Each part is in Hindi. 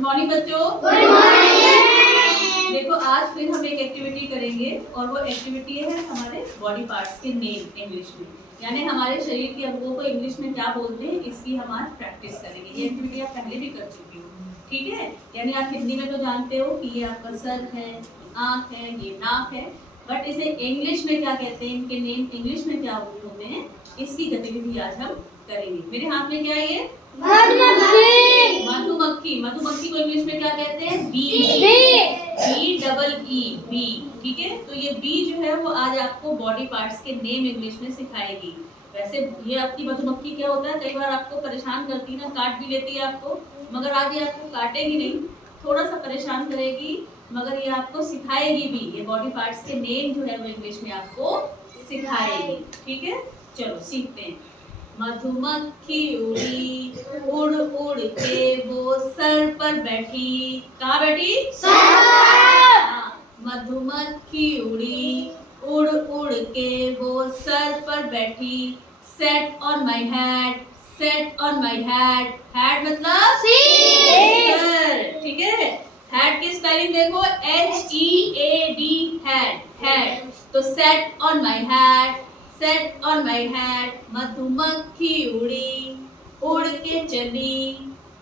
मॉर्निंग बच्चों। Good morning. देखो आज फिर हम एक एक्टिविटी करेंगे और वो एक्टिविटी है हमारे बॉडी पार्ट्स के नेम इंग्लिश में, यानी हमारे शरीर के अंगों को इंग्लिश में क्या बोलते हैं इसकी हम आज प्रैक्टिस करेंगे। ये एक्टिविटी आप पहले भी कर चुकी हो, ठीक है। यानी आप हिंदी में तो जानते हो कि ये आपका सर है, आँख है, ये नाक है, बट इसे इंग्लिश में क्या कहते हैं, इनके नेम इंग्लिश में क्या होते हैं, इसकी गतिविधि आज हम करेंगे। मेरे हाथ में क्या है, ये मधुमक्खी। मधुमक्खी। मधुमक्खी को इंग्लिश में क्या कहते हैं, B. B double E, B, ठीक है। तो ये बी जो है वो आज आपको बॉडी पार्ट्स के नेम इंग्लिश में सिखाएगी। वैसे ये आपकी मधुमक्खी क्या होता है, कई बार आपको परेशान करती है ना, काट भी लेती है आपको, मगर आज ये आपको काटेगी नहीं, थोड़ा सा परेशान करेगी, मगर ये आपको सिखाएगी भी। ये बॉडी पार्ट्स के नेम जो है वो इंग्लिश में आपको सिखाएगी, ठीक है। चलो सीखते हैं। मधुमक्खी उड़ी उड़ उड़ के वो सर पर बैठी। कहाँ बैठी, सर पर। मधुमक्खी उड़ी उड़ उड़ के वो सर पर बैठी। Set on my head, set on my head. Head मतलब सर, ठीक है। हेड की स्पेलिंग देखो, HEAD, हेड, हेड। तो set on my head, set on my head. मधुमक्खी उड़ी उड़ के चली,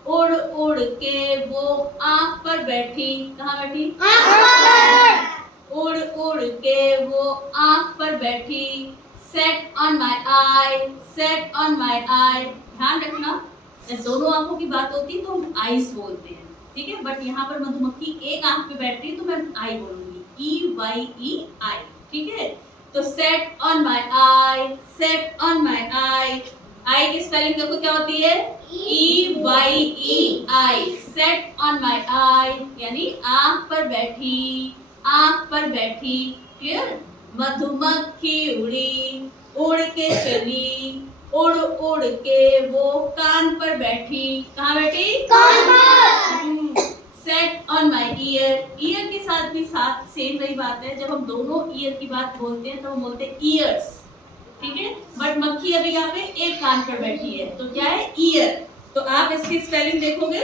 उड़ उड़ के वो आँख पर बैठी। कहाँ बैठी, उड़ उड़ के वो आँख पर बैठी। Set on my eye, set on my eye. ध्यान रखना, जब दोनों आंखों की बात होती है तो हम आईज बोलते हैं, ठीक है। बट यहाँ पर मधुमक्खी एक आंख पे बैठ रही है तो मैं आई बोलूंगी, EYEI, ठीक है। तो set on my eye, set on my eye. Eye की स्पेलिंग देखो क्या होती है, EYEI। Set on my eye यानी आंख पर बैठी, आंख पर बैठी, क्लियर। मधुमक्खी उड़ी उड़ के चली, उड़ उड़ के वो कान पर बैठी। कहाँ बैठी, कान पर। Set on my year. Year के साथ भी साथ सेम वही बात है, जब हम दोनों ईयर की बात बोलते हैं तो हम बोलते हैं ईयर्स, ठीक है। बट मक्खी अभी यहाँ पे एक कान पर बैठी है तो क्या है, ईयर। तो आप इसकी स्पेलिंग देखोगे,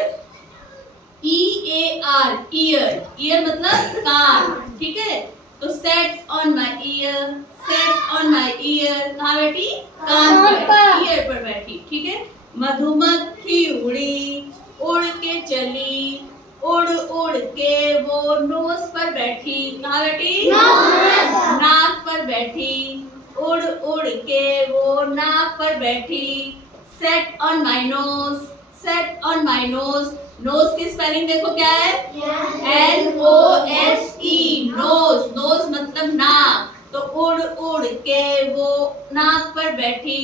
EAR, ईयर। ईयर मतलब कान, ठीक है। तो set on my year, set on my year. कहाँ बैठी, कान पर, ईयर पर बैठी, ठीक है। मधुमक्खी उड़ी उड़ के चली, उड़ उड़ के वो नोज पर बैठी। कहाँ बैठी, नाक पर बैठी, उड़ उड़ के वो नाक पर बैठी। Set on my nose, sat on my nose. Nose की स्पेलिंग देखो क्या है, NOSE, नोज। नोज मतलब नाक, तो उड़ उड़ के वो नाक पर बैठी।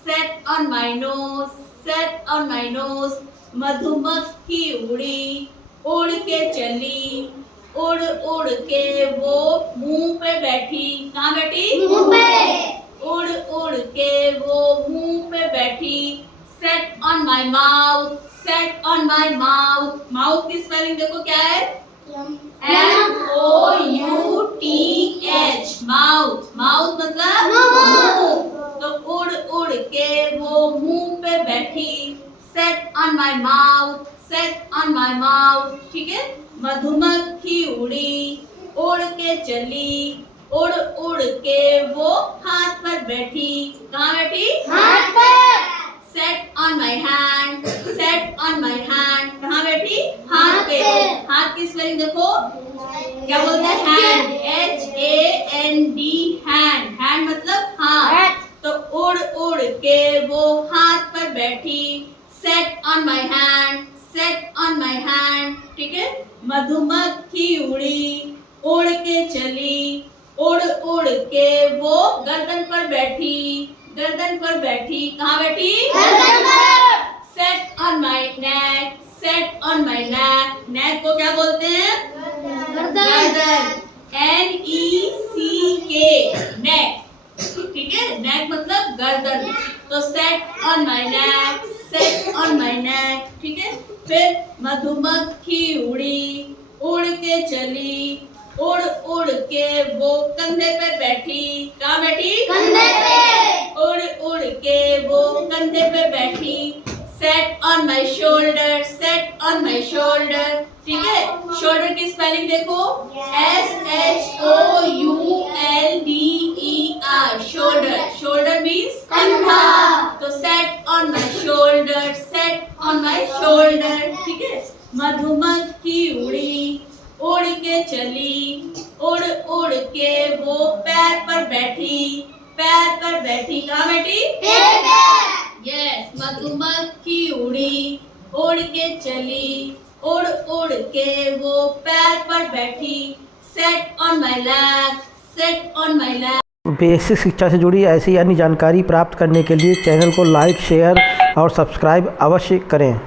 Set on my nose, sat on my knows. मधुमक्खी उड़ी उड़ के चली, उड़ उड़ के वो मुंह पे बैठी। कहाँ बैठी, मुंह पे। उड़ उड़ के वो मुंह पे बैठी। Set on my mouth, set on my mouth. Mouth की स्पेलिंग देखो क्या है, MOUTH, माउथ। माउथ मतलब मुंह, तो उड़ उड़ के वो मुंह पे बैठी। Set on my mouth, set on my mouth, ठीक है। मधुमक्खी उड़ी उड़ के चली, उड़ उड़ के वो हाथ पर बैठी। कहाँ बैठी, हाथ पर। Set on my hand, set on my hand. कहाँ बैठी, हाथ पे। हाथ की स्पेलिंग देखो क्या बोलते हैं, हैंड, HAND, हैंड। हैंड मतलब हाथ, तो उड़ उड़ के वो हाथ पर बैठी। Set on my hand, set on my hand, ठीक है। मधुमक्खी उड़ी उड़ के चली, उड़ उड़ के वो गर्दन पर बैठी, गर्दन पर बैठी। कहाँ बैठी, गर्दन पर। Set on my neck, set on my neck. Neck को क्या बोलते हैं, गर्दन, NECK, नेक, ठीक है। नेक मतलब गर्दन, तो set on my neck, set on my neck, ठीक है। फिर मधुमक्खी उड़ी उड़ के चली, उड़ उड़ के वो कंधे पे बैठी। कहाँ बैठी, कंधे पे। उड़ उड़ के वो कंधे पे बैठी। Set on my shoulder, set on my shoulder. ठीक है, shoulder की स्पेलिंग देखो, SHOULDER, shoulder. Shoulder means कंधा. तो set on my shoulder, set on my shoulder. ठीक है, मधुमक्खी उड़ी, उड़ के चली, उड़ उड़ के वो पैर पर बैठी, पैर पर बैठी. कहाँ बैठी? यस, मधुमक्खी उड़ी, उड़ के चली, उड़ उड़ के वो पैर पर बैठी. Set on my lap, set on my lap. Basic शिक्षा से जुड़ी ऐसी अन्य जानकारी प्राप्त करने के लिए चैनल को लाइक, शेयर और सब्सक्राइब अवश्य करें.